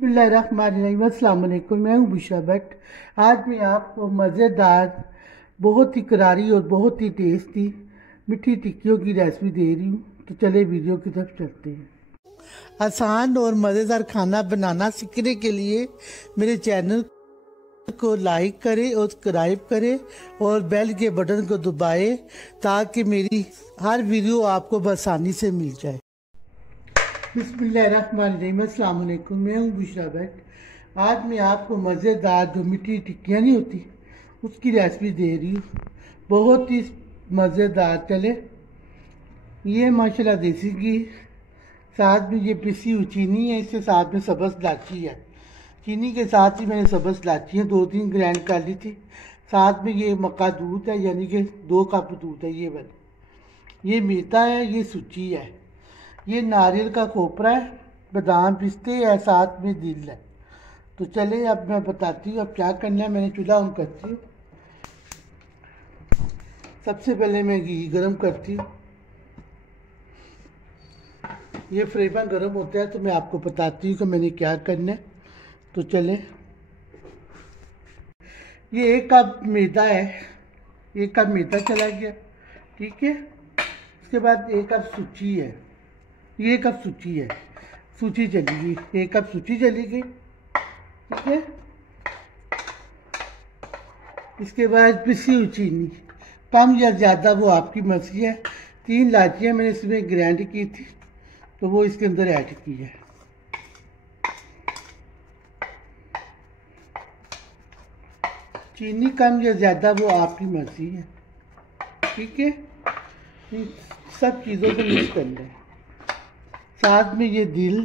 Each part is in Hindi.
बिस्मिल्लाहिर्रहमानिर्रहीम। अस्सलाम वालेकुम। मैं हूँ बुशरा भट्ट। आज मैं आपको मज़ेदार, बहुत ही करारी और बहुत ही टेस्टी मिठी टिक्कियों की रेसिपी दे रही हूँ। तो चले वीडियो की तरफ चलते हैं। आसान और मज़ेदार खाना बनाना सीखने के लिए मेरे चैनल को लाइक करें और सब्सक्राइब करें और बेल के बटन को दबाएं ताकि मेरी हर वीडियो आपको आसानी से मिल जाए। बिस्मिल्लाहिर्रहमानिर्रहीम। अस्सलाम वालेकुम। मैं हूँ बुशरा भट्ट। आज मैं आपको मज़ेदार जो मिठी टिक्कियाँ नहीं होती उसकी रेसिपी दे रही हूँ, बहुत ही मज़ेदार। चले, ये माशाल्लाह देसी घी, साथ में ये पिसी हुई चीनी है, इसके साथ में सब्ज़ इलायची है। चीनी के साथ ही मैंने सब्ज़ इलायची 2-3 ग्राइंड कर ली थी। साथ में ये मक्का दूध है, यानी कि 2 कप दूध है। ये वाला ये मीठा है, ये सूची है, ये नारियल का खोपरा है, बादाम पिस्ते है, साथ में दिल है। तो चले अब मैं बताती हूँ अब क्या करना है। मैंने चूल्हा ऑन करती हूँ। सबसे पहले मैं घी गरम करती हूँ। ये फ्रेबन गरम होता है तो मैं आपको बताती हूँ कि मैंने क्या करना है। तो चले, ये 1 कप मैदा है, 1 कप मैदा चला गया, ठीक है। उसके बाद 1 कप सूजी है, ये 1 कप सूजी है, सूजी चली गई, 1 कप सूजी चली गई, ठीक है। इसके बाद पिसी हुई चीनी, कम या ज़्यादा वो आपकी मर्जी है। 3 इलायचियाँ मैंने इसमें ग्राइंड की थी तो वो इसके अंदर ऐड की है। चीनी कम या ज़्यादा वो आपकी मर्जी है, ठीक है। इन सब चीज़ों को मिक्स कर लें। साथ में ये दिल,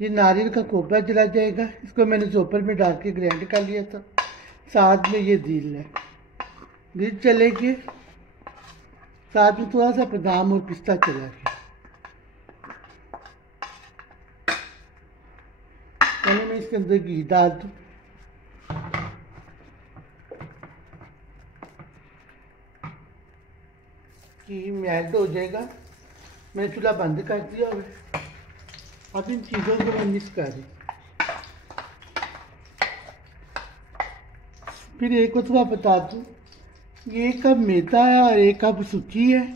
ये नारियल का खोपरा चला जाएगा, इसको मैंने चॉपर में डाल के ग्राइंड कर लिया था। साथ में ये दिल है, दिल चलेगी। साथ में थोड़ा सा बादाम और पिस्ता चला गया। पहले मैं इसके अंदर घी डाल दूँ। घी मेल्ट हो जाएगा। मैंने चूल्हा बंद कर दिया है। अब इन चीज़ों को मैं मिक्स कर रही। फिर एक और बता दूँ, ये 1 कप मैदा है और 1 कप सूजी है,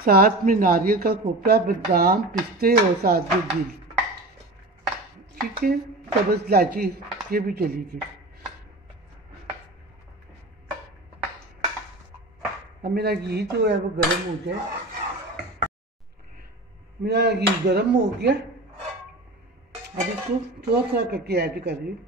साथ में नारियल का खोपरा, बादाम पिस्ते और साथ में दिल, ठीक है। सब्ज़ इलायची ये भी चली गई। अब मेरा घी जो है वो गर्म हो जाए। मेरा घी गर्म हो गया। अब इसको थोड़ा सा करके ऐड कर रही हूँ।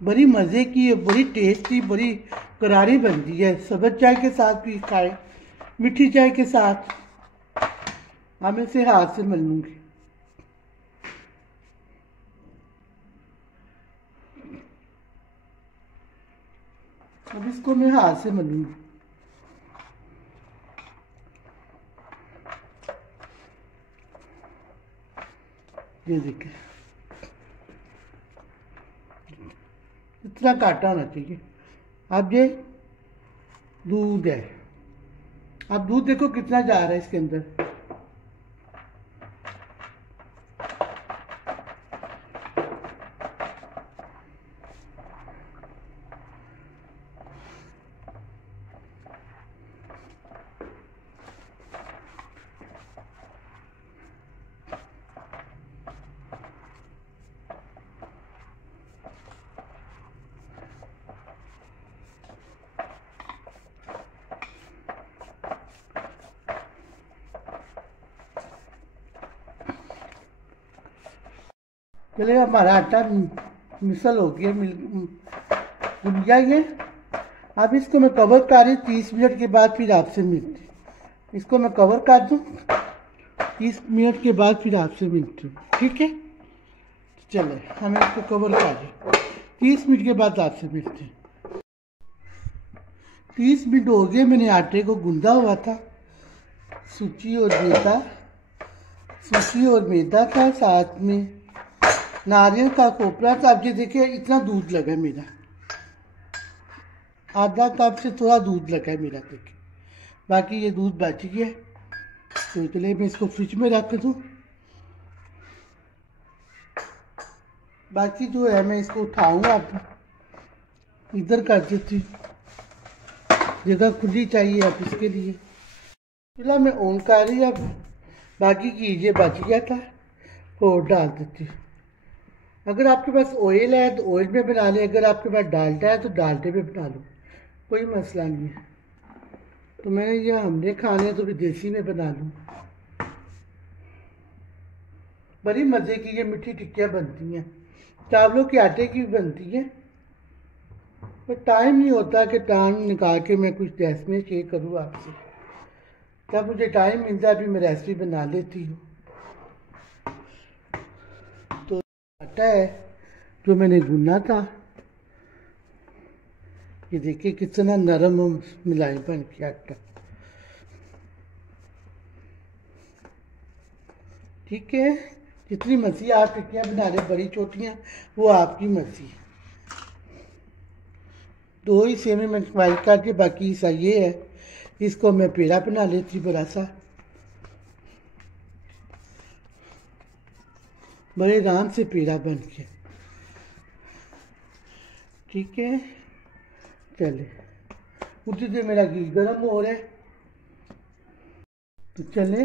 बड़ी मज़े की, बड़ी टेस्टी, बड़ी करारी बनती है। सब्ज़ चाय के साथ भी खाए, मीठी चाय के साथ। अब मैं इसे हाथ से मल लूँगी। अब इसको मैं हाथ से मलूँगी। ये देखिए, इतना काटा होना चाहिए। अब ये दूध है, अब दूध देखो कितना जा रहा है इसके अंदर। चले, हमारा आटा मिसल हो गया, मिल गया ये। अब इसको मैं कवर कर रही। 30 मिनट के बाद फिर आपसे मिलती। इसको मैं कवर कर दूँ, 30 मिनट के बाद फिर आपसे मिलती हूँ, ठीक है। चले, हमें इसको कवर कर दें। 30 मिनट के बाद आपसे मिलते हैं। 30 मिनट हो गए, मैंने आटे को गूंदा हुआ था, सूजी और मैदा, सूजी और मैदा था, साथ में नारियल का कोपरा था। आप ये देखिए इतना दूध लगा है मेरा, आधा कप से थोड़ा दूध लगा है मेरा, देखिए। बाकी ये दूध बच गया, तो चलिए मैं इसको फ्रिज में रख दूँ। बाकी जो है मैं इसको उठाऊँगा, अब इधर कर देती हूँ, जगह खुली चाहिए अब इसके लिए। चूल्हा मैं ऑन कर रही, अब बाकी की ये बच गया था और डाल देती हूँ। अगर आपके पास ऑयल है तो ऑयल में बना लें, अगर आपके पास डालडा है तो डालडे में बना लो, कोई मसला नहीं है। तो मैंने ये हमने खाने तो भी देसी में बना लूँ। बड़ी मज़े की ये मीठी टिक्कियाँ बनती हैं, चावलों के आटे की भी बनती है, पर टाइम नहीं होता कि टाइम निकाल के मैं कुछ रेसिपी में शेयर करूँ आपसे। जब मुझे टाइम मिलता है अभी मैं रेसिपी बना लेती हूँ। तो आटा है जो मैंने गूंना था, ये देखिए कितना नरम और मुलायम बन गया आटा। ठीक है, जितनी मर्जी आप टिक्कियाँ बना लें, बड़ी छोटियाँ, वो आपकी मर्जी है। 2 ही सेमी मैं फ्राई करके, बाकी सा ये है, इसको मैं पेड़ा बना लेती बड़ा सा, बड़े आराम से पेड़ा बन के। ठीक है, चले उसी से मेरा घी गर्म हो रहा है, तो चले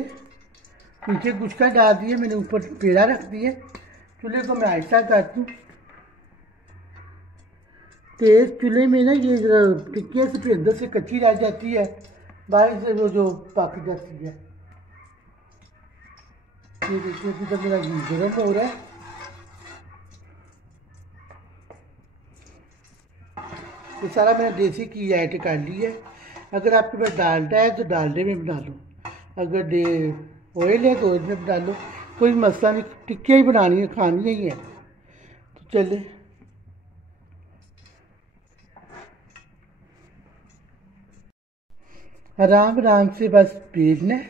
नीचे गुचका डाल दिए मैंने, ऊपर पेड़ा रख दिए। चूल्हे को मैं आहिस्ता करती हूँ, तेज चूल्हे में ना ये टिक्कियाँ से अंदर से कच्ची रह जाती है, बाहर से वो जो पक जाती है। ये देखिए कि तब मेरा घी गर्म हो रहा है। ये सारा मैंने देसी घी ऐड कर लिया है। अगर आपके पास डालडा है तो डालडे में बना लो, अगर ऑयल है तो ऑयल में बना लो, कोई मसला नहीं। टिक्कियाँ ही बनानी है, खानी ही है। तो चले आराम आराम से बस बेलना है,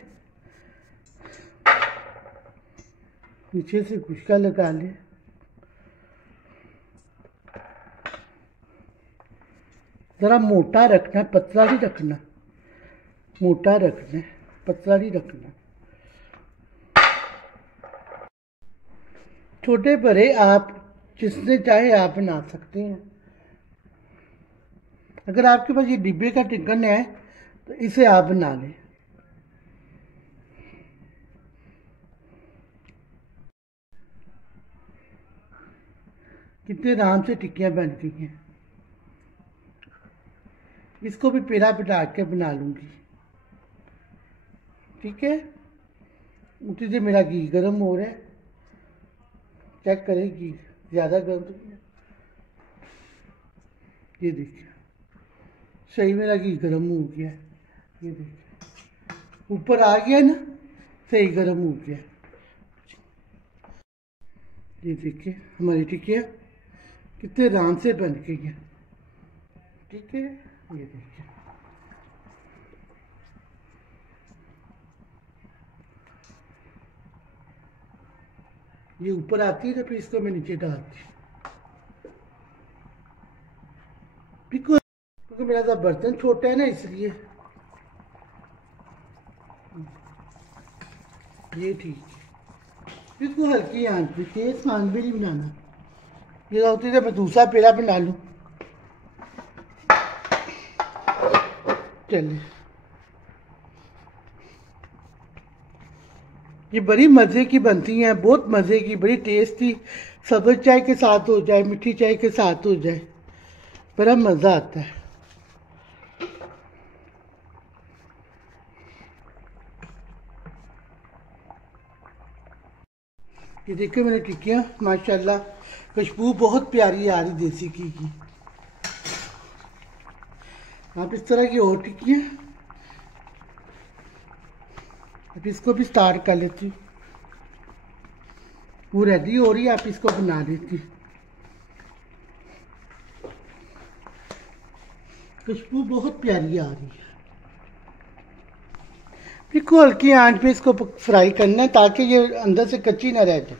नीचे से गुचका लगा ले। ज़रा मोटा रखना, पतला नहीं रखना, मोटा रखना है, पतला नहीं रखना। छोटे बड़े आप जिसने चाहे आप बना सकते हैं। अगर आपके पास ये डिब्बे का टिक्कन है तो इसे आप बना लें। कितने आराम से टिक्कियाँ बन गई हैं। इसको भी पेड़ा बिठा के बना लूँगी। ठीक है, उसी से मेरा घी गर्म हो रहा है, चेक करें घी ज़्यादा गर्म तो नहीं है। ये देखिए सही मेरा घी गर्म हो गया है, ये देखिए ऊपर आ गया ना, सही गर्म हो गया। ये देखिए हमारी टिक्कियाँ कितने आराम से बन गई हैं। ठीक है, ये देखिए ये ऊपर आती है ना, फिर इसको मैं नीचे डालती हूँ। क्योंकि मेरा सा बर्तन छोटा है ना, इसलिए ये ठीक है। इसको हल्की आंच पे, तेज आंच पे नहीं बनाना। ये होती है मैं दूसरा पेड़ा बना लूँ। चलिए ये बड़ी मज़े की बनती हैं, बहुत मज़े की, बड़ी टेस्टी। सब्ज़ चाय के साथ हो जाए, मीठी चाय के साथ हो जाए, बड़ा मज़ा आता है। ये देखिए मैंने टिक्कियाँ माशाल्लाह खुशबू बहुत प्यारी आ रही देसी घी की। आप इस तरह की और टिक्कियाँ, अब इसको भी स्टार्ट कर लेती हूँ। वो रेडी हो रही है, आप इसको बना लेती। खुशबू बहुत प्यारी आ रही है। देखो हल्की आंच पे इसको फ्राई करना है ताकि ये अंदर से कच्ची ना रह जाए।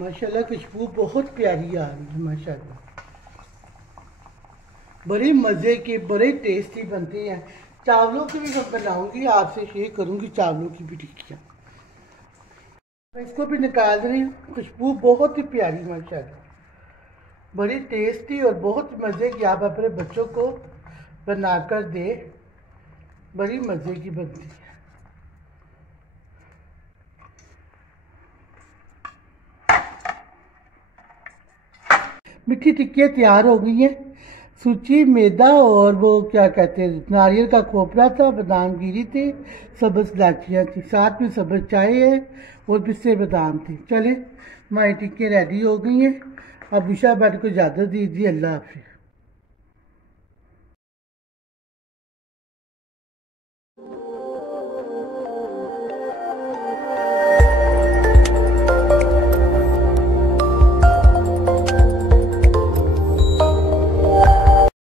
माशाल्लाह खुशबू बहुत प्यारी आ रही है माशाल्लाह। बड़े मज़े के बड़े टेस्टी बनते हैं। चावलों की भी मैं बनाऊंगी, आपसे शेयर करूंगी चावलों की भी टिक्कियाँ। मैं इसको भी निकाल रही हूँ। खुशबू बहुत ही प्यारी माशाल्लाह, बड़ी टेस्टी और बहुत मज़े की। आप अपने बच्चों को बनाकर दे, बड़ी मज़े की बनती है। मीठी टिक्कियाँ तैयार हो गई हैं। सूजी, मैदा और वो क्या कहते हैं नारियल का खोपरा था, बादाम गिरी थे, सब्ज़ इलायचियाँ थी, साथ में सब्ज़ चाय है और पिस्ते बादाम थे। चले हमारी टिक्कियाँ रेडी हो गई हैं। अब उषा भाभी को इजाज़त दीजिए। अल्लाह हाफिज़।